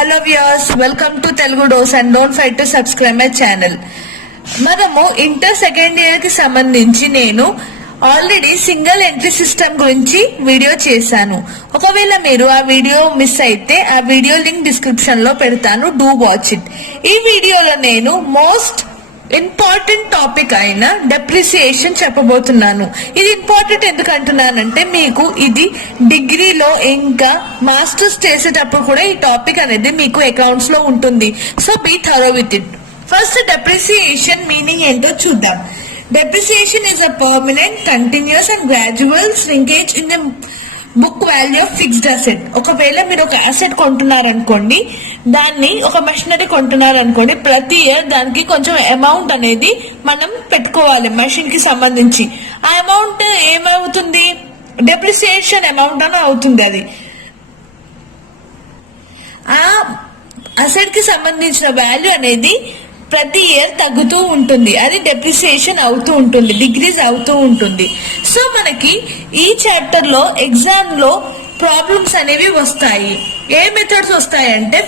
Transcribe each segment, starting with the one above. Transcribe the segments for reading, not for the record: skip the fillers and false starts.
Hello viewers, welcome to Telugu dose and don't forget to subscribe my channel. మనము inter second year కి సంబంధించి నేను already single entry system గురించి video చేశాను. ఒకవేళ మీరు ఆ వీడియో మిస్ అయితే ఆ వీడియో లింక్ డిస్క్రిప్షన్ లో పెడతాను, డూ వాచ్ ఇట్. ఈ వీడియోలో నేను మోస్ట్ ఇంపార్టెంట్ టాపిక్ అయిన డెప్రిసియేషన్ చెప్పబోతున్నాను. ఇది ఇంపార్టెంట్ ఎందుకు అంటున్నానంటే మీకు ఇది డిగ్రీలో ఇంకా మాస్టర్స్ చేసేటప్పుడు కూడా ఈ టాపిక్ అనేది మీకు అకౌంట్స్ లో ఉంటుంది. So be thorough with it. First depreciation meaning ఏంటో చూద్దాం. Depreciation is a permanent, continuous and gradual shrinkage in the book value of fixed asset. ఒకవేళ మీరు ఒక అసెట్ కొంటున్నారనుకోండి, దాన్ని ఒక మెషినరీ కొంటున్నారనుకోండి, ప్రతి ఇయర్ దానికి కొంచెం అమౌంట్ అనేది మనం పెట్టుకోవాలి మెషిన్ కి సంబంధించి. ఆ అమౌంట్ ఏమవుతుంది? డెప్రిసియేషన్ అమౌంట్ అని అవుతుంది. అది ఆ అసెట్ కి సంబంధించిన వాల్యూ అనేది ప్రతి ఇయర్ తగ్గుతూ ఉంటుంది. అది డెప్రిసియేషన్ అవుతూ ఉంటుంది, డిక్రీజ్ అవుతూ ఉంటుంది. సో మనకి ఈ చాప్టర్ లో ఎగ్జామ్ లో ప్రాబ్లమ్స్ అనేవి వస్తాయి. ఏ మెథడ్స్ వస్తాయంటే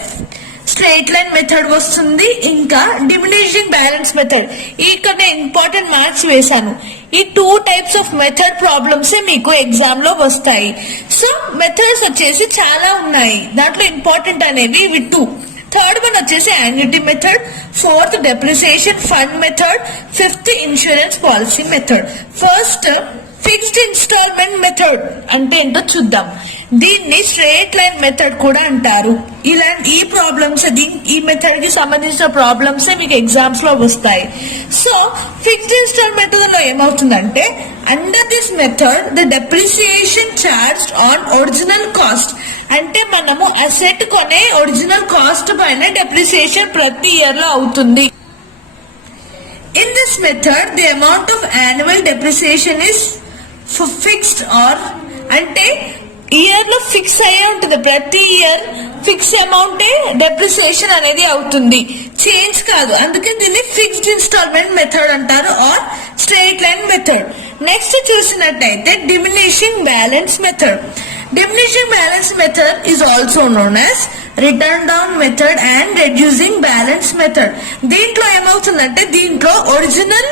స్ట్రైట్ లైన్ మెథడ్ వస్తుంది, ఇంకా డిమినిషింగ్ బ్యాలెన్స్ మెథడ్. ఇక్కడ నేను ఇంపార్టెంట్ మార్క్స్ వేశాను. ఈ 2 టైప్స్ ఆఫ్ మెథడ్ ప్రాబ్లమ్స్ మీకు ఎగ్జామ్ లో వస్తాయి. సో మెథడ్స్ వచ్చేసి చాలా ఉన్నాయి, దాంట్లో ఇంపార్టెంట్ అనేవి ఇవి 2. థర్డ్ వన్ వచ్చేసి annuity method, fourth depreciation fund method, fifth insurance policy method. First fixed instalment method అంటే ఏంటో చూద్దాం. దీన్ని స్ట్రైట్ లైన్ మెథడ్ కూడా అంటారు. ఈ ప్రాబ్లమ్స్ ఈ మెథడ్ కి సంబంధించిన ప్రాబ్లమ్స్ మీకు ఎగ్జామ్స్ లో వస్తాయి. సో ఫిక్స్డ్ ఇన్స్టాల్మెంట్ లో ఏమవుతుందంటే, under this method the depreciation charged on original cost. అంటే మనము అసెట్ కొనే ఒరిజినల్ కాస్ట్ పైన డెప్రిసియేషన్ ప్రతి ఇయర్ లో అవుతుంది. In this method the amount of annual depreciation is fixed or అంటే ఇయర్ లో ఫిక్స్ అయ్యే ఉంటుంది. ప్రతి ఇయర్ ఫిక్స్ అమౌంటే డెప్రిసియేషన్ అనేది అవుతుంది, చేంజ్ కాదు. అందుకే దీన్ని ఫిక్స్డ్ ఇన్స్టాల్మెంట్ మెథడ్ అంటారు or straight line method. Next చూసినట్టయితే diminishing balance method. Diminishing balance method is also known as return down method and reducing balance method. దీంట్లో ఏమవుతుందంటే, దీంట్లో ఒరిజినల్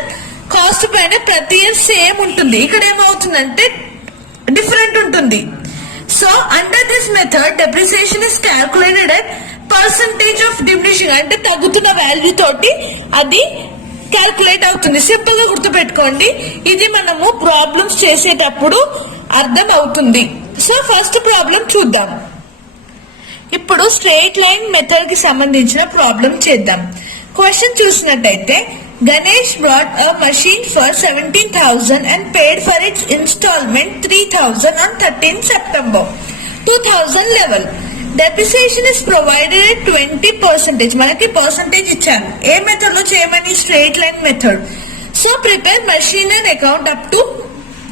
కాస్ట్ పైన ప్రతి ఇయర్ సేమ్ ఉంటుంది, ఇక్కడ ఏమవుతుందంటే డిఫరెంట్ ఉంటుంది. So under this method depreciation is calculated at percentage of diminishing అంటే తగ్గుతున్న వాల్యూ తోటి అది క్యాల్కులేట్ అవుతుంది. సింపుల్ గా గుర్తుపెట్టుకోండి, ఇది మనము ప్రాబ్లమ్స్ చేసేటప్పుడు అర్థం అవుతుంది. సో ఫస్ట్ ప్రాబ్లం చూద్దాం. ఇప్పుడు స్ట్రైట్ లైన్ మెథడ్ కి సంబంధించిన ప్రాబ్లం చేద్దాం. క్వశ్చన్ చూసినట్టయితే, Ganesh brought a machine for 17,000 and paid for its installment 3,000 on 13 September 2011. Depreciation is provided at 20%. మనకి పర్సంటేజ్ ఇచ్చాను. ఏ మెథడ్ లో చేయమని? Straight line method. So prepare machine and account up to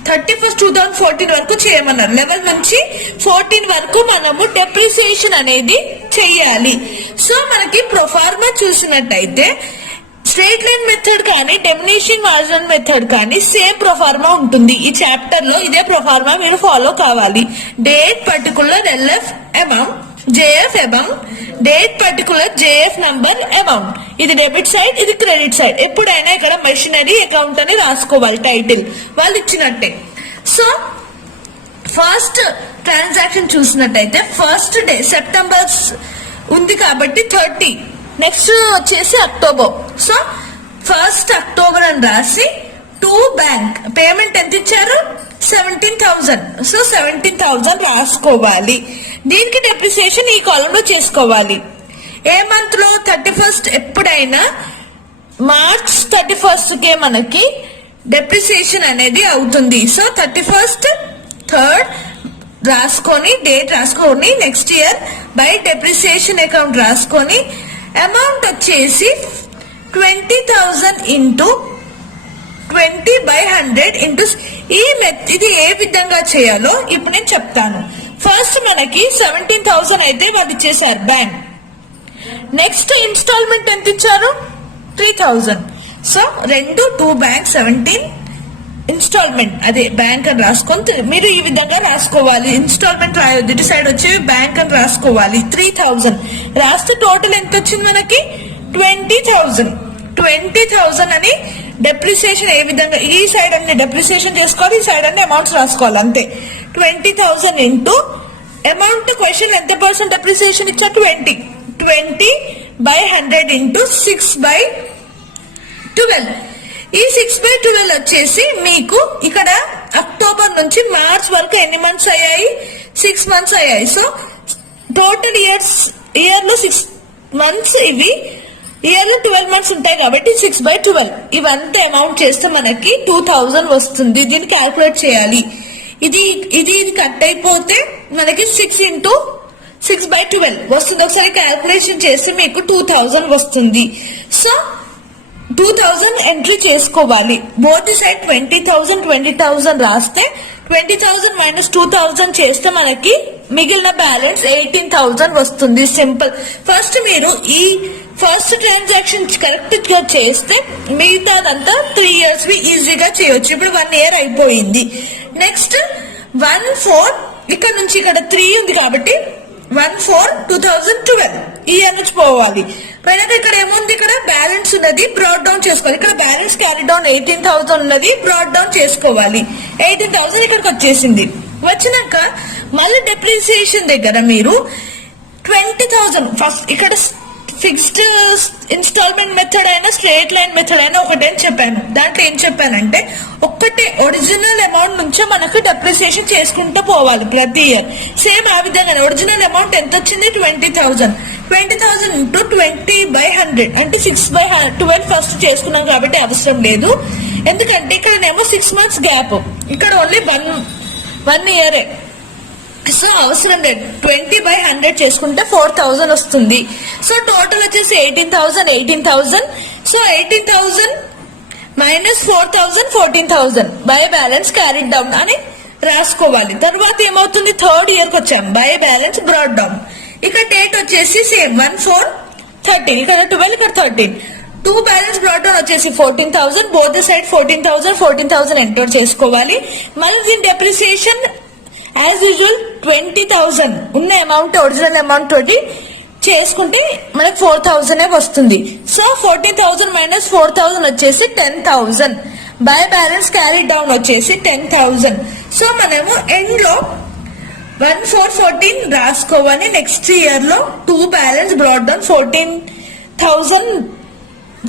31st 2014 వరకు చేయమన్నారు. 11 నుంచి 14 వరకు మనము డెప్రిసియేషన్ అనేది చెయ్యాలి. సో మనకి ప్రొఫార్మా చూసినట్టయితే స్ట్రైట్ లైన్ మెథడ్ కానీ డిమినిషింగ్ మార్జిన్ మెథడ్ కానీ సేమ్ ప్రొఫార్మా ఉంటుంది. ఈ చాప్టర్ లో ఇదే ప్రొఫార్మా మీరు ఫాలో కావాలి. Date particular LF amount, JF amount, date particular JF number amount. ఇది డెబిట్ సైడ్, ఇది క్రెడిట్ సైడ్. ఎప్పుడైనా ఇక్కడ మెషినరీ అకౌంట్ అని రాసుకోవాలి, టైటిల్ వాళ్ళు ఇచ్చినట్టే. సో ఫస్ట్ ట్రాన్సాక్షన్ చూసినట్టయితే ఫస్ట్ డే సెప్టెంబర్ ఉంది కాబట్టి 30, నెక్స్ట్ వచ్చేసి అక్టోబర్. సో ఫస్ట్ అక్టోబర్ అని రాసి టు బ్యాంక్ పేమెంట్ ఎంత ఇచ్చారు? 17,000. సో 17,000 రాసుకోవాలి. దీనికి డెప్రిసియేషన్ ఈ కాలం లో చేసుకోవాలి. ఏ మంత్ లో? 31st. ఎప్పుడైనా మార్చ్ 31st కే మనకి డెప్రిసియేషన్ అనేది అవుతుంది. సో 31st 3rd రాసుకొని డేట్ రాసుకొని next year by depreciation account రాసుకొని అమౌంట్ వచ్చేసి 20,000 ఇంటూ 20/100 ఇంటూ ఇది ఏ విధంగా చేయాలో ఇప్పుడు నేను చెప్తాను. ఫస్ట్ మనకి 17,000 అయితే వాళ్ళు ఇచ్చేసారు బ్యాంక్. నెక్స్ట్ ఇన్స్టాల్మెంట్ ఎంత ఇచ్చారు? 3,000. సో 2 బ్యాంక్ 17 ఇన్స్టాల్మెంట్ అదే బ్యాంక్ అని రాసుకొని మీరు ఈ విధంగా రాసుకోవాలి. ఇన్స్టాల్మెంట్ రాయొద్దు, ఇటు సైడ్ వచ్చి బ్యాంక్ అని రాసుకోవాలి. 3000 రాస్తే టోటల్ ఎంత వచ్చింది మనకి 20,000. 20,000 అని డెప్రిసియేషన్ ఏ విధంగా ఈ సైడ్ అన్ని డెప్రిసియేషన్ చేసుకోవాలి, ఈ సైడ్ అన్ని అమౌంట్స్ రాసుకోవాలి అంతే. 20,000 ఇంటూ అమౌంట్ క్వశ్చన్ ఎంత పర్సెంట్ డెప్రిసియేషన్ ఇచ్చా 20/100 ఇంటూ 6/12. ఈ 6/12 వచ్చేసి మీకు ఇక్కడ అక్టోబర్ నుంచి మార్చ్ వరకు ఎన్ని మంత్స్ అయ్యాయి 6 మంత్స్ అయ్యాయి. సో టోటల్ ఇయర్ లో 6 మంత్స్, ఇవి ఇయర్ లో 12 మంత్స్ ఉంటాయి కాబట్టి 6/12 ఇవంతా అమౌంట్ చేస్తే మనకి 2000 వస్తుంది. దీన్ని క్యాల్కులేట్ చేయాలి. ఇది కట్ అయిపోతే మనకి 6 ఇంటూ 6/12 వస్తుంది. ఒకసారి క్యాల్కులేషన్ చేస్తే మీకు 2000 వస్తుంది. సో 2000 ఎంట్రీ చేసుకోవాలి. బోత్ సైడ్ 20,000 రాస్తే 20,000 మైనస్ 2000 చేస్తే మనకి మిగిలిన బ్యాలెన్స్ 18,000 వస్తుంది. సింపుల్. ఫస్ట్ మీరు ఈ ఫస్ట్ ట్రాన్సాక్షన్ కరెక్ట్ గా చేస్తే మిగతాదంతా 3 years ఈజీగా చేయొచ్చు. ఇప్పుడు 1 year అయిపోయింది. నెక్స్ట్ 1/4 ఇక్కడ నుంచి ఇక్కడ 3 ఉంది కాబట్టి 1/4/2012 ఈ ఇయర్ నుంచి పోవాలి. పైన ఇక్కడ ఏముంది, ఇక్కడ బ్యాలెన్స్ ఉన్నది బ్రాడ్ డౌన్ చేసుకోవాలి. ఇక్కడ బ్యాలెన్స్ క్యారీ డౌన్ 18,000 ఉన్నది బ్రాడ్ డౌన్ చేసుకోవాలి. 18,000 ఇక్కడికి వచ్చేసింది. వచ్చినాక మళ్ళీ డెప్రిసియేషన్ దగ్గర మీరు 20,000 ఫస్ట్ ఇక్కడ ఫిక్స్డ్ ఇన్స్టాల్మెంట్ మెథడ్ అయినా స్ట్రేట్ లైన్ మెథడ్ అయినా ఒకటే అని చెప్పాను. దాంట్లో ఏం చెప్పానంటే ఒక్కటే ఒరిజినల్ అమౌంట్ నుంచే మనకు డెప్రిసియేషన్ చేసుకుంటూ పోవాలి ప్రతి ఇయర్. సేమ్ ఆ విధంగా ఒరిజినల్ అమౌంట్ ఎంత వచ్చింది 20,000 ఇంటూ 20/100 అంటే 6/12 ఫస్ట్ చేసుకున్నాం కాబట్టి అవసరం లేదు. ఎందుకంటే ఇక్కడనేమో 6 months గ్యాప్, ఇక్కడ ఓన్లీ 1 year. సో అవసరం లేదు. 20/100 చేసుకుంటే 4,000 వస్తుంది. సో టోటల్ వచ్చేసి 18,000. So 18,000 minus 4,000 14,000 by balance carried down అని రాసుకోవాలి. తర్వాత ఏమవుతుంది, 3rd year కి వచ్చాం. By balance broad down. ఇక్కడ డేట్ వచ్చేసి సేమ్ 1/4/13, ఇక్కడ 12, ఇక్కడ 13. 2 బ్యాలెన్స్ బ్రాడ్ డౌన్ వచ్చేసి 14,000. బోత్ సైడ్ 14,000 ఎంటర్ చేసుకోవాలి. మళ్ళీ దీని డెప్రిసియేషన్ యాజ్ యూజువల్ 20,000 ఉన్న అమౌంట్ ఒరిజినల్ అమౌంట్ తోటి చేసుకుంటే మనకు 4,000 వస్తుంది. సో 14,000 మైనస్ 4,000 వచ్చేసి 10,000. బై బ్యాలెన్స్ క్యారీ డౌన్ వచ్చేసి 10,000. సో మనము ఎండ్ లో 1/4/14 రాసుకోవాలి. నెక్స్ట్ ఇయర్ లో 2 బ్యాలెన్స్ బ్రాడ్ డౌన్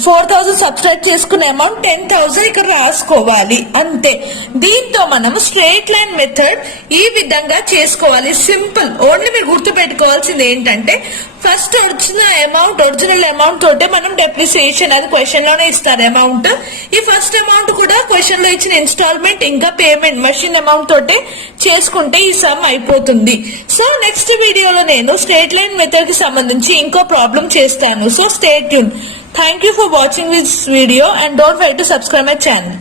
4,000 సబ్స్ట్రాక్ట్ చేసుకునే అమౌంట్ 10,000 ఇక్కడ రాసుకోవాలి అంతే. దీంతో మనము స్ట్రేట్ లైన్ మెథడ్ ఈ విధంగా చేసుకోవాలి. సింపుల్. ఓన్లీ మీరు గుర్తు పెట్టుకోవాల్సింది ఏంటంటే ఫస్ట్ ఒరిజినల్ అమౌంట్ తోటే మనం డెప్రిసియేషన్, అది క్వశ్చన్ లోనే ఇస్తారు అమౌంట్. ఈ ఫస్ట్ అమౌంట్ కూడా క్వశ్చన్ లో ఇచ్చిన ఇన్స్టాల్మెంట్ ఇంకా పేమెంట్ మెషిన్ అమౌంట్ తోటే చేసుకుంటే ఈ సమ్ అయిపోతుంది. సో నెక్స్ట్ వీడియోలో నేను స్ట్రేట్ లైన్ మెథడ్ కి సంబంధించి ఇంకో ప్రాబ్లం చేస్తాను. So stay tune. Thank you for watching this video and don't forget to subscribe my channel.